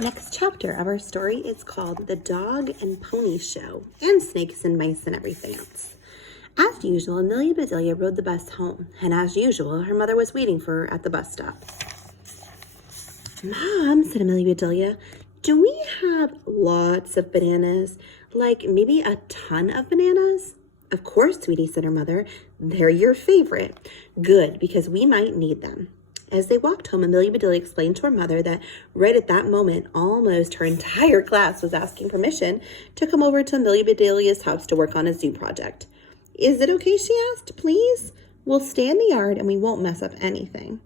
Next chapter of our story is called The Dog and Pony Show, and Snakes and Mice and everything else. As usual, Amelia Bedelia rode the bus home, and as usual, her mother was waiting for her at the bus stop. "Mom," said Amelia Bedelia, "do we have lots of bananas? Like maybe a ton of bananas?" "Of course, sweetie," said her mother. "They're your favorite." "Good, because we might need them." As they walked home, Amelia Bedelia explained to her mother that right at that moment, almost her entire class was asking permission to come over to Amelia Bedelia's house to work on a zoo project. "Is it okay?" she asked. "Please? We'll stay in the yard and we won't mess up anything."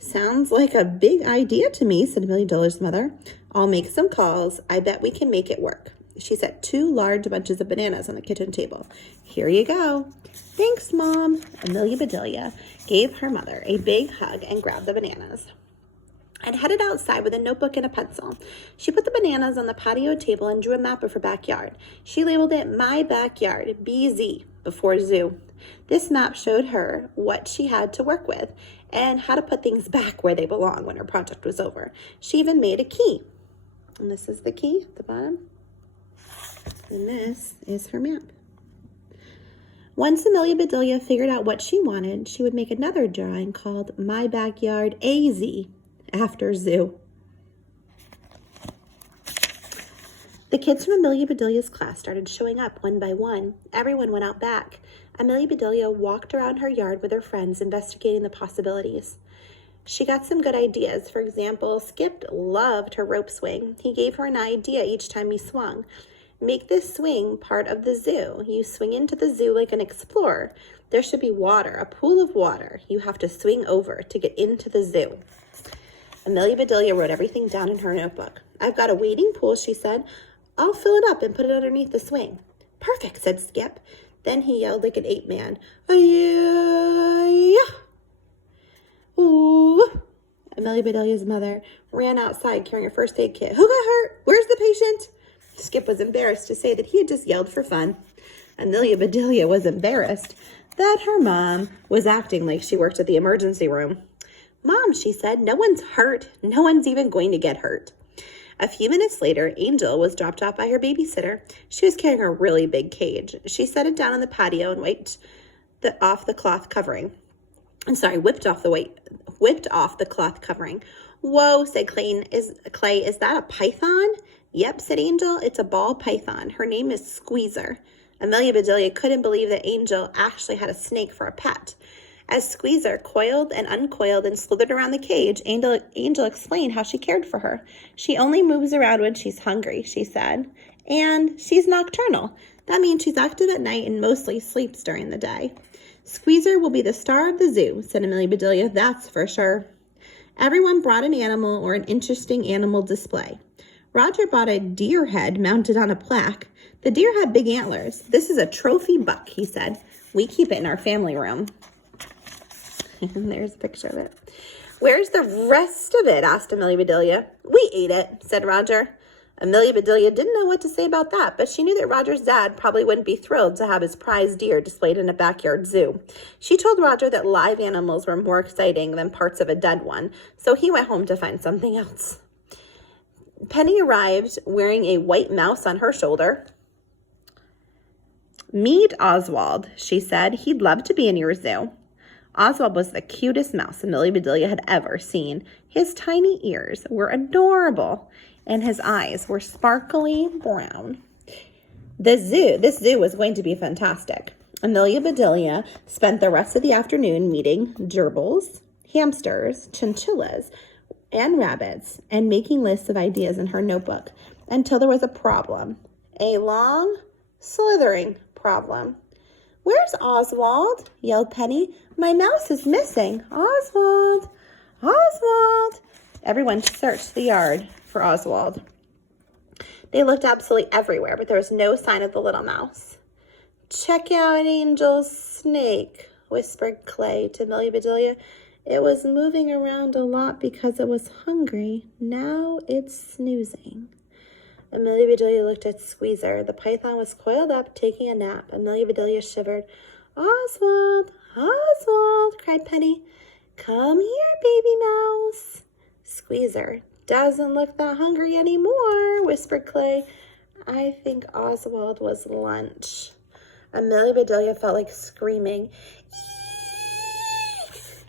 "Sounds like a big idea to me," said Amelia Bedelia's mother. "I'll make some calls. I bet we can make it work." She set 2 large bunches of bananas on the kitchen table. "Here you go." "Thanks, Mom." Amelia Bedelia gave her mother a big hug and grabbed the bananas and headed outside with a notebook and a pencil. She put the bananas on the patio table and drew a map of her backyard. She labeled it My Backyard, BZ, before zoo. This map showed her what she had to work with and how to put things back where they belong when her project was over. She even made a key. And this is the key at the bottom. And this is her map. Once Amelia Bedelia figured out what she wanted, she would make another drawing called My Backyard AZ, after zoo. The kids from Amelia Bedelia's class started showing up one by one. Everyone went out back. Amelia Bedelia walked around her yard with her friends, investigating the possibilities. She got some good ideas. For example, Skip loved her rope swing. He gave her an idea each time he swung. "Make this swing part of the zoo. You swing into the zoo like an explorer. There should be water, a pool of water. You have to swing over to get into the zoo." Amelia Bedelia wrote everything down in her notebook. "I've got a wading pool," she said. "I'll fill it up and put it underneath the swing." "Perfect," said Skip. Then he yelled like an ape man. "Ay-ya!" Ooh. Amelia Bedelia's mother ran outside carrying a first aid kit. "Who got hurt? Where's the patient?" Skip was embarrassed to say that he had just yelled for fun. Amelia Bedelia was embarrassed that her mom was acting like she worked at the emergency room. "Mom," she said, "no one's hurt. No one's even going to get hurt." A few minutes later, Angel was dropped off by her babysitter. She was carrying a really big cage. She set it down on the patio and whipped off the cloth covering. "Whoa," said Clay. Is that a python?" "Yep," said Angel. "It's a ball python. Her name is Squeezer." Amelia Bedelia couldn't believe that Angel actually had a snake for a pet. As Squeezer coiled and uncoiled and slithered around the cage, Angel explained how she cared for her. "She only moves around when she's hungry," she said. "And she's nocturnal. That means she's active at night and mostly sleeps during the day." "Squeezer will be the star of the zoo," said Amelia Bedelia. "That's for sure." Everyone brought an animal or an interesting animal display. Roger bought a deer head mounted on a plaque. "The deer had big antlers. This is a trophy buck," he said. "We keep it in our family room." And there's a picture of it. "Where's the rest of it?" asked Amelia Bedelia. "We ate it," said Roger. Amelia Bedelia didn't know what to say about that, but she knew that Roger's dad probably wouldn't be thrilled to have his prize deer displayed in a backyard zoo. She told Roger that live animals were more exciting than parts of a dead one, so he went home to find something else. Penny arrived wearing a white mouse on her shoulder. "Meet Oswald," she said. "He'd love to be in your zoo." Oswald was the cutest mouse Amelia Bedelia had ever seen. His tiny ears were adorable, and his eyes were sparkly brown. This zoo was going to be fantastic. Amelia Bedelia spent the rest of the afternoon meeting gerbils, hamsters, chinchillas, and rabbits, and making lists of ideas in her notebook until there was a problem. A long, slithering problem. "Where's Oswald?" yelled Penny. "My mouse is missing. Oswald! Oswald!" Everyone searched the yard for Oswald. They looked absolutely everywhere, but there was no sign of the little mouse. "Check out Angel's snake," whispered Clay to Amelia Bedelia. "It was moving around a lot because it was hungry. Now it's snoozing." Amelia Bedelia looked at Squeezer. The python was coiled up, taking a nap. Amelia Bedelia shivered. "Oswald! Oswald!" cried Penny. "Come here, baby mouse." Squeezer Doesn't look that hungry anymore, whispered Clay. I think Oswald was lunch. Amelia Bedelia felt like screaming.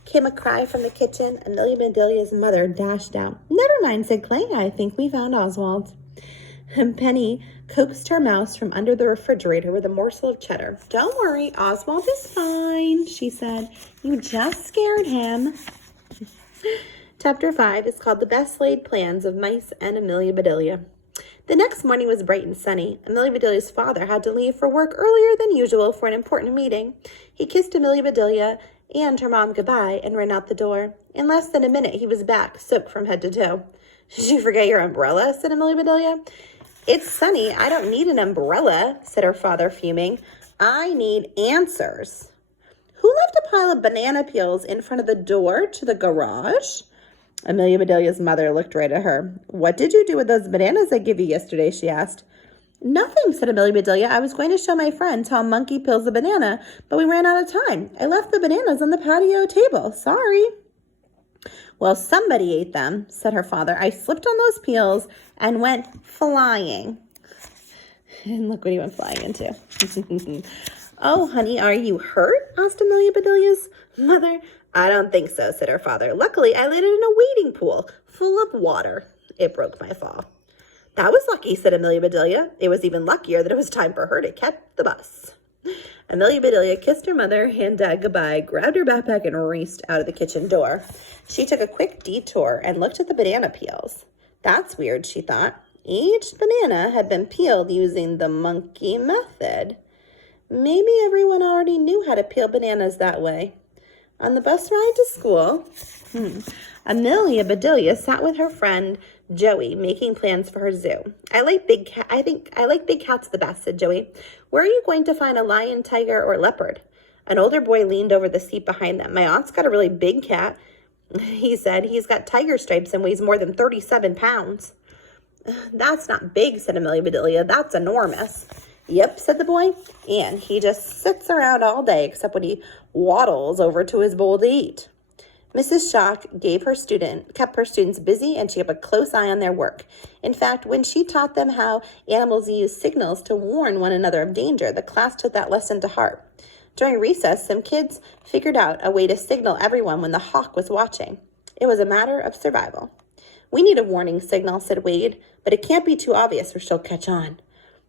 Came a cry from the kitchen. Amelia Bedelia's mother dashed out. Never mind, said Clay. I think we found Oswald. And Penny coaxed her mouse from under the refrigerator with a morsel of cheddar. Don't worry, Oswald is fine, she said. You just scared him. Chapter 5 is called The Best Laid Plans of Mice and Amelia Bedelia. The next morning was bright and sunny. Amelia Bedelia's father had to leave for work earlier than usual for an important meeting. He kissed Amelia Bedelia and her mom goodbye and ran out the door. In less than a minute, he was back, soaked from head to toe. Did you forget your umbrella? Said Amelia Bedelia. It's sunny. I don't need an umbrella, said her father, fuming. I need answers. Who left a pile of banana peels in front of the door to the garage? Amelia Bedelia's mother looked right at her. What did you do with those bananas I gave you yesterday? She asked. Nothing, said Amelia Bedelia. I was going to show my friends how a monkey peels a banana, but we ran out of time. I left the bananas on the patio table. Sorry. Well, somebody ate them, said her father. I slipped on those peels and went flying. And look what he went flying into. Oh, honey, are you hurt? Asked Amelia Bedelia's mother. I don't think so, said her father. Luckily, I landed in a wading pool full of water. It broke my fall. That was lucky, said Amelia Bedelia. It was even luckier that it was time for her to catch the bus. Amelia Bedelia kissed her mother and dad goodbye, grabbed her backpack, and raced out of the kitchen door. She took a quick detour and looked at the banana peels. That's weird, she thought. Each banana had been peeled using the monkey method. Maybe everyone already knew how to peel bananas that way. On the bus ride to school, Amelia Bedelia sat with her friend Joey, making plans for her zoo. I like big cats the best, said Joey. Where are you going to find a lion, tiger, or leopard? An older boy leaned over the seat behind them. My aunt's got a really big cat, he said. He's got tiger stripes and weighs more than 37 pounds. That's not big, said Amelia Bedelia. That's enormous. Yep, said the boy. And he just sits around all day except when he waddles over to his bowl to eat. Mrs. Shock kept her students busy, and she kept a close eye on their work. In fact, when she taught them how animals use signals to warn one another of danger, the class took that lesson to heart. During recess, some kids figured out a way to signal everyone when the hawk was watching. It was a matter of survival. We need a warning signal, said Wade, but it can't be too obvious or she'll catch on,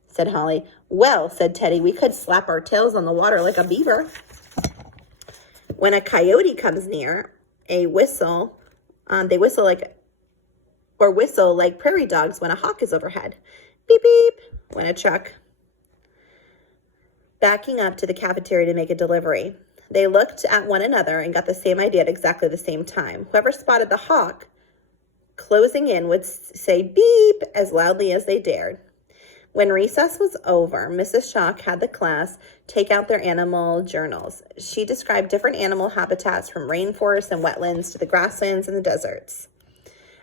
said Holly. Well, said Teddy, we could slap our tails on the water like a beaver. When a coyote comes near, they whistle like prairie dogs when a hawk is overhead. Beep, beep, went a truck backing up to the cafeteria to make a delivery. They looked at one another and got the same idea at exactly the same time. Whoever spotted the hawk closing in would say beep as loudly as they dared. When recess was over, Mrs. Shock had the class take out their animal journals. She described different animal habitats from rainforests and wetlands to the grasslands and the deserts.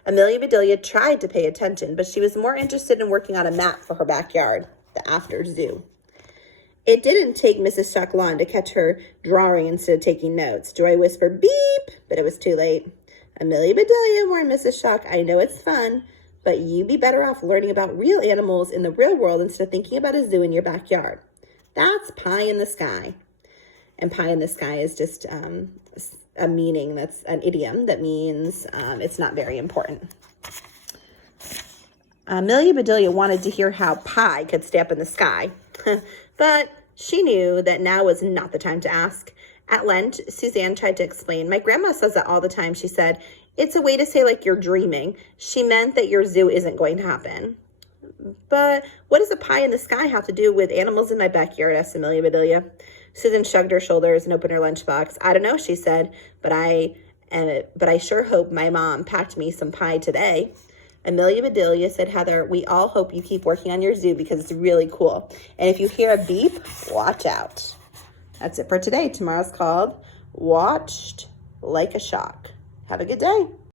Amelia Bedelia tried to pay attention, but she was more interested in working on a map for her backyard, the after zoo. It didn't take Mrs. Shock long to catch her drawing instead of taking notes. Joy whispered, beep, but it was too late. Amelia Bedelia warned Mrs. Shock, I know it's fun, but you'd be better off learning about real animals in the real world instead of thinking about a zoo in your backyard. That's pie in the sky. And pie in the sky is just a meaning, that's an idiom that means it's not very important. Amelia Bedelia wanted to hear how pie could stay up in the sky, but she knew that now was not the time to ask. At lunch, Suzanne tried to explain. My grandma says that all the time, she said. It's a way to say like you're dreaming. She meant that your zoo isn't going to happen. But what does a pie in the sky have to do with animals in my backyard? Asked Amelia Bedelia. Susan shrugged her shoulders and opened her lunchbox. I don't know, she said, but I sure hope my mom packed me some pie today. Amelia Bedelia said, Heather, we all hope you keep working on your zoo because it's really cool. And if you hear a beep, watch out. That's it for today. Tomorrow's called Watched Like a Shock. Have a good day.